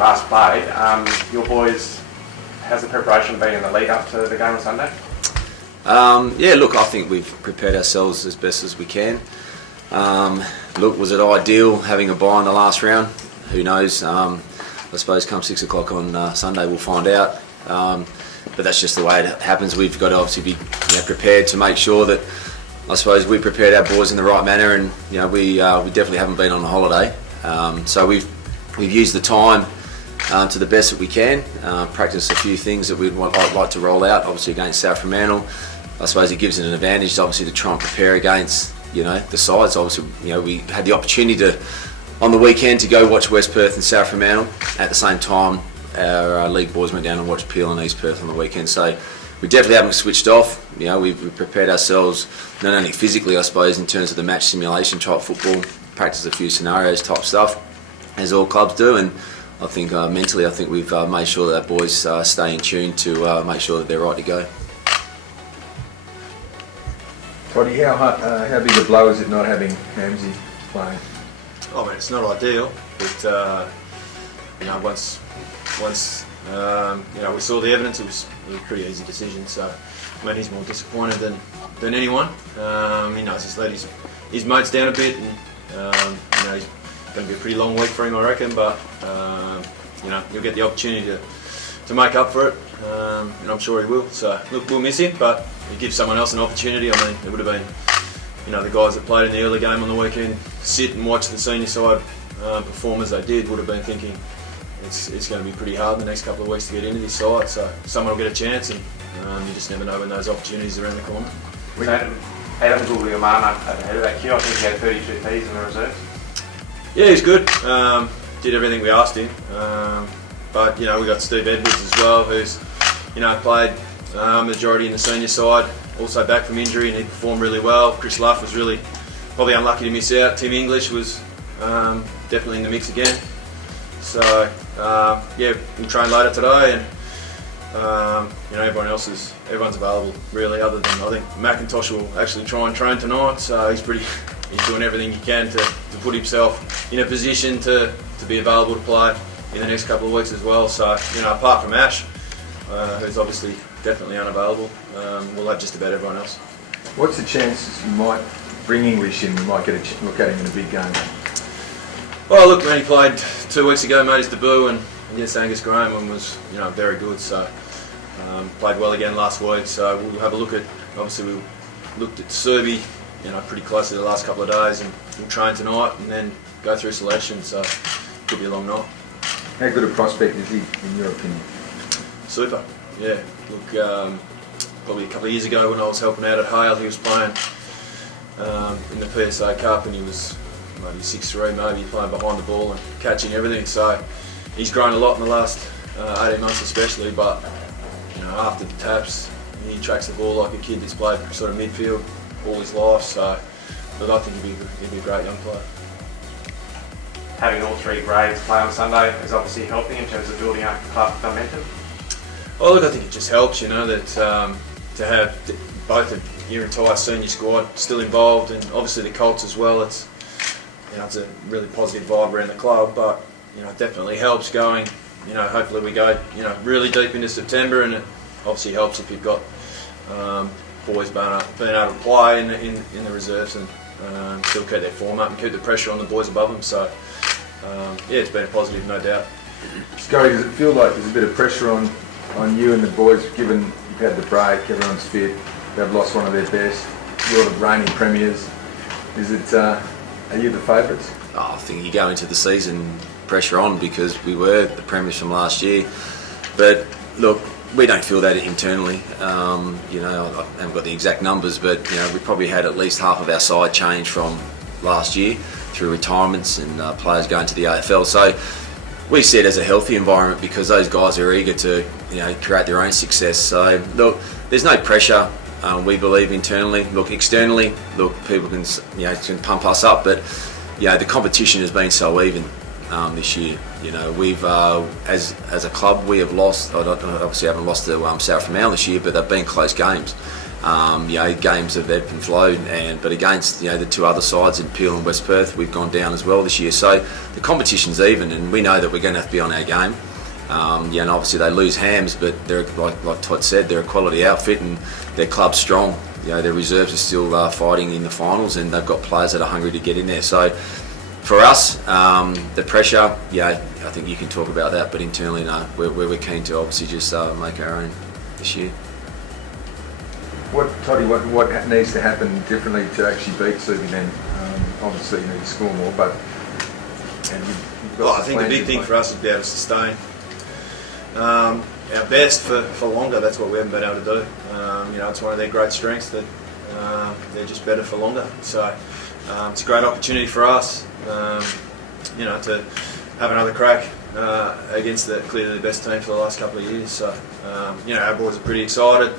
last played. Your boys, how's the preparation been in the lead up to the game on Sunday? Yeah, look, I think we've prepared ourselves as best as we can. Look, was it ideal having a bye in the last round? Who knows? I suppose come 6 o'clock on Sunday we'll find out. But that's just the way it happens. We've got to obviously be prepared to make sure that, I suppose, we prepared our boys in the right manner, and we definitely haven't been on a holiday. So we've used the time to the best that we can, practice a few things that I'd like to roll out, obviously against South Fremantle. I suppose it gives it an advantage, obviously, to try and prepare against the sides. Obviously, we had the opportunity on the weekend to go watch West Perth and South Fremantle. At the same time, our league boys went down and watched Peel and East Perth on the weekend. So we definitely haven't switched off. We've prepared ourselves not only physically, I suppose, in terms of the match simulation type football, practice a few scenarios type stuff, as all clubs do, and I think mentally, I think we've made sure that our boys stay in tune to make sure that they're right to go. Toddy, how big a blow is it not having Hamzy playing? Oh man, it's not ideal, but once we saw the evidence, it was a pretty easy decision. So I mean, he's more disappointed than anyone. He knows he's let his mates down a bit, and he's going to be a pretty long week for him, I reckon. But you'll get the opportunity to make up for it, and I'm sure he will. So look, we'll miss him, but you give someone else an opportunity. I mean, it would have been the guys that played in the early game on the weekend sit and watch the senior side perform as they did would have been thinking it's going to be pretty hard in the next couple of weeks to get into this side. So someone will get a chance, and you just never know when those opportunities are around the corner. Adam Guglielmana at the head of that queue. I think he had 32 Ps in the reserves. Yeah, he's good. Did everything we asked him. But we got Steve Edwards as well, who's played majority in the senior side, also back from injury, and he performed really well. Chris Luff was probably unlucky to miss out. Tim English was definitely in the mix again. So we'll train later today, and everyone's available really. Other than I think McIntosh will actually try and train tonight, so he's doing everything he can to put himself in a position to be available to play in the next couple of weeks as well. So apart from Ash, who's obviously definitely unavailable, we'll have just about everyone else. What's the chances you might bring English in? We might get a look at him in a big game. Well, look, man, he played 2 weeks ago, made his debut, and against Angus Graham, and was very good. So played well again last week. So we'll have a look at. Obviously, we looked at Subi, pretty closely the last couple of days, and we'll train tonight and then go through selection. So could be a long night. How good a prospect is he, in your opinion? Super. Yeah. Look, probably a couple of years ago when I was helping out at Hale, he was playing in the PSA Cup, and he was maybe 6'3", maybe playing behind the ball and catching everything. So he's grown a lot in the last 18 months especially, but after the taps, he tracks the ball like a kid that's played sort of midfield all his life. So but I think he'd be a great young player. Having all three grades play on Sunday is obviously helping in terms of building up club momentum. Well, look, I think it just helps, that to have both of your entire senior squad still involved, and obviously the Colts as well. It's a really positive vibe around the club, but it definitely helps going. Hopefully we go really deep into September, and it obviously helps if you've got boys being able to play in the reserves and still keep their form up and keep the pressure on the boys above them. So it's been a positive, no doubt. Scotty, does it feel like there's a bit of pressure on you and the boys, given you've had the break, everyone's fit, they've lost one of their best, you're the reigning premiers? Are you the favourites? I think you go into the season pressure on because we were the premiers from last year. But look, we don't feel that internally. I haven't got the exact numbers, but we probably had at least half of our side change from last year through retirements and players going to the AFL. So we see it as a healthy environment because those guys are eager to create their own success. So look, there's no pressure. We believe internally. Look, externally, people can can pump us up, but the competition has been so even this year. We've as a club we have lost. I obviously haven't lost to South Fremantle this year, but they've been close games. Games have ebbed and flowed, but against the two other sides in Peel and West Perth, we've gone down as well this year. So the competition's even, and we know that we're going to have to be on our game. And obviously they lose Hams, but they're like Todd said, they're a quality outfit and their club's strong. Their reserves are still fighting in the finals, and they've got players that are hungry to get in there. So for us, the pressure, I think you can talk about that, but internally, no, we're keen to obviously just make our own this year. Toddy, what needs to happen differently to actually beat Subi then? Obviously you need to score more, but I think the big thing for us is to be able to sustain our best for longer. That's what we haven't been able to do. It's one of their great strengths that they're just better for longer. So it's a great opportunity for us, to have another crack against clearly the best team for the last couple of years. So our boys are pretty excited.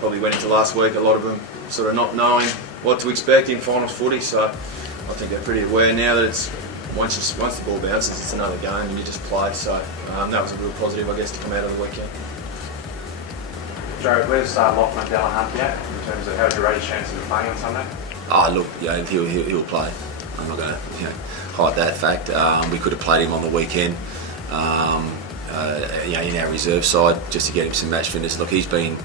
Probably went into last week, a lot of them sort of not knowing what to expect in finals footy, so I think they're pretty aware now that it's once the ball bounces, it's another game and you just play. So that was a real positive, I guess, to come out of the weekend. Jarrad, where's Lachlan Delahunt at in terms of how's your raised chances of playing on Sunday? Look, he'll play. I'm not going to hide that fact. We could have played him on the weekend. In our reserve side, just to get him some match fitness. Look, he's been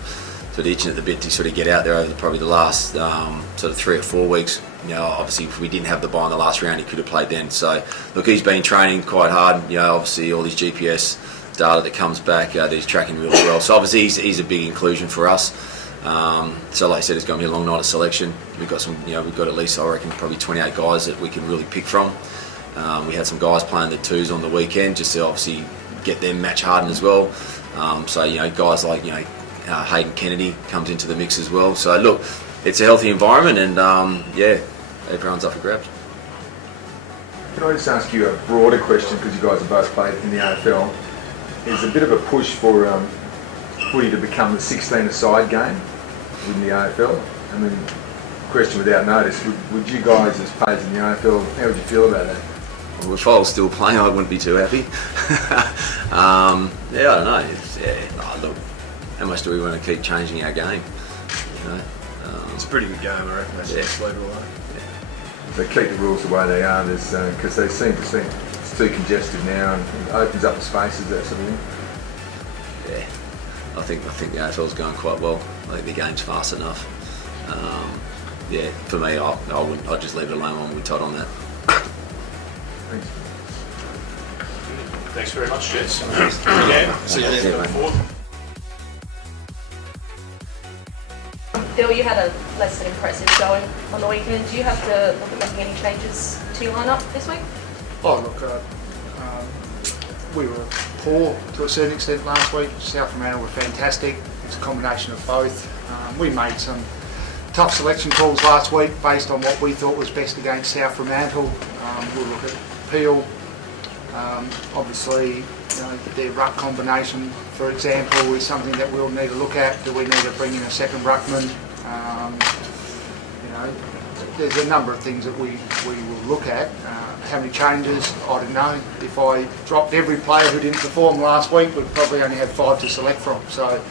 sort of itching at the bit to sort of get out there over probably the last sort of 3 or 4 weeks. Obviously, if we didn't have the bye in the last round, he could have played then. So, look, he's been training quite hard. Obviously, all his GPS data that comes back, he's tracking really well. So, obviously, he's a big inclusion for us. So, like I said, it's going to be a long night of selection. We've got we've got at least, I reckon, probably 28 guys that we can really pick from. We had some guys playing the twos on the weekend just to obviously get them match hardened as well. Guys like Hayden Kennedy comes into the mix as well. So look, it's a healthy environment, and everyone's up for grabs. Can I just ask you a broader question, because you guys have both played in the AFL? There's a bit of a push for footy to become the 16-a-side game in the AFL. I mean, question without notice, would you guys as players in the AFL, how would you feel about that? Well, if I was still playing, I wouldn't be too happy. I don't know. Look, how much do we want to keep changing our game? It's a pretty good game, I reckon. That's just leave it alone. So keep the rules the way they are, because they seem to think it's too congested now and it opens up the spaces, that sort of thing. Yeah, I think the AFL's going quite well. I think the game's fast enough. For me, I'd just leave it alone. I'm with Todd on that. Thanks. Thanks very much, gents. See you then. Bill, you had a less than impressive showing on the weekend. Do you have to look at making any changes to your lineup this week? We were poor to a certain extent last week. South Fremantle were fantastic. It's a combination of both. We made some tough selection calls last week based on what we thought was best against South Fremantle. We'll look at Peel. Obviously, their ruck combination, for example, is something that we'll need to look at. Do we need to bring in a second ruckman? There's a number of things that we will look at. How many changes? I don't know. If I dropped every player who didn't perform last week, we'd probably only have 5 to select from. So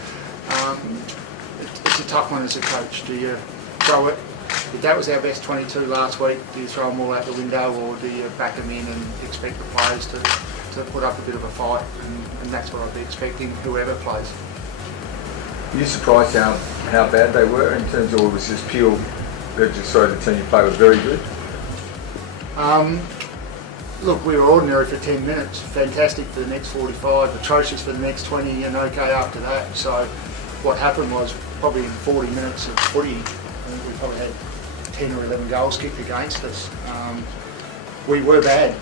it's a tough one as a coach. Do you throw it? If that was our best 22 last week, do you throw them all out the window, or do you back them in and expect the players to put up a bit of a fight? And that's what I'd be expecting, whoever plays. Are you surprised how bad they were in terms of, was just Peel, the team you play was very good? Look, we were ordinary for 10 minutes, fantastic for the next 45, atrocious for the next 20, and okay after that. So what happened was, probably in 40 minutes of footy, I think we probably had 10 or 11 goals kicked against us. We were bad.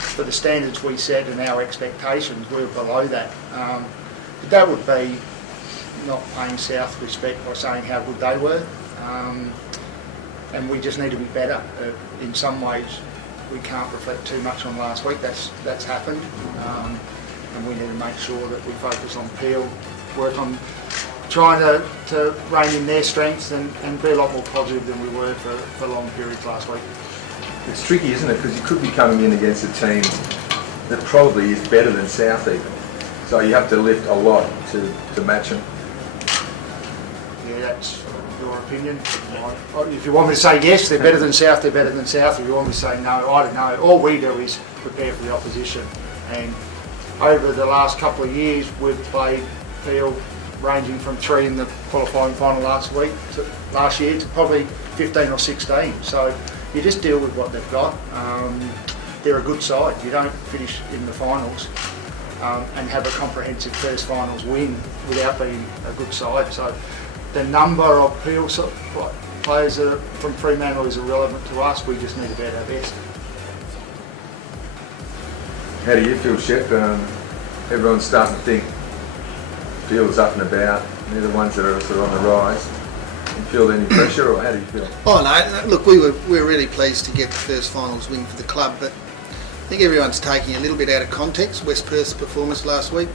For the standards we set and our expectations, we were below that. But that would be not paying South respect by saying how good they were. And we just need to be better. In some ways, we can't reflect too much on last week. That's happened. And we need to make sure that we focus on Peel, work on trying to rein in their strengths and be a lot more positive than we were for long periods last week. It's tricky, isn't it? Because you could be coming in against a team that probably is better than South even. So you have to lift a lot to match them. that's your opinion. If you want me to say yes, they're better than South, they're better than South. If you want me to say no, I don't know. All we do is prepare for the opposition. And over the last couple of years, we've played field ranging from 3 in the qualifying final last year to probably 15 or 16. So you just deal with what they've got. They're a good side. You don't finish in the finals and have a comprehensive first finals win without being a good side. So the number of players that are from Fremantle is irrelevant to us. We just need to be at our best. How do you feel, Shep? Everyone's starting to think Field's up and about. They're the ones that are sort of on the rise. Do you feel any pressure, or how do you feel? Oh no, look, we were really pleased to get the first finals win for the club, but I think everyone's taking a little bit out of context West Perth's performance last week.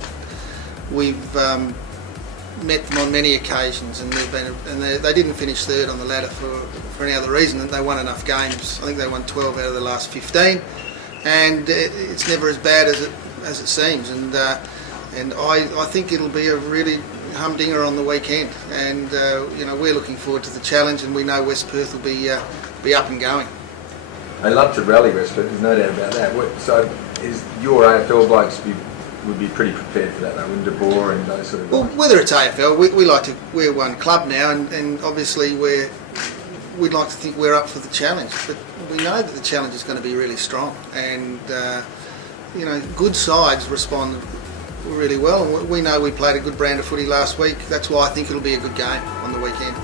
We've met them on many occasions, and they didn't finish third on the ladder for any other reason than they won enough games. I think they won 12 out of the last 15, and it's never as bad as it seems. And I think it'll be a really humdinger on the weekend, and we're looking forward to the challenge, and we know West Perth will be up and going. They love to rally West Perth, there's no doubt about that. So is your AFL blokes would be pretty prepared for that, though, wouldn't De Boer and those sort of guys? Well, whether it's AFL, we're one club now, and obviously we'd like to think we're up for the challenge, but we know that the challenge is going to be really strong, and good sides respond really well, and we know we played a good brand of footy last week. That's why I think it'll be a good game on the weekend.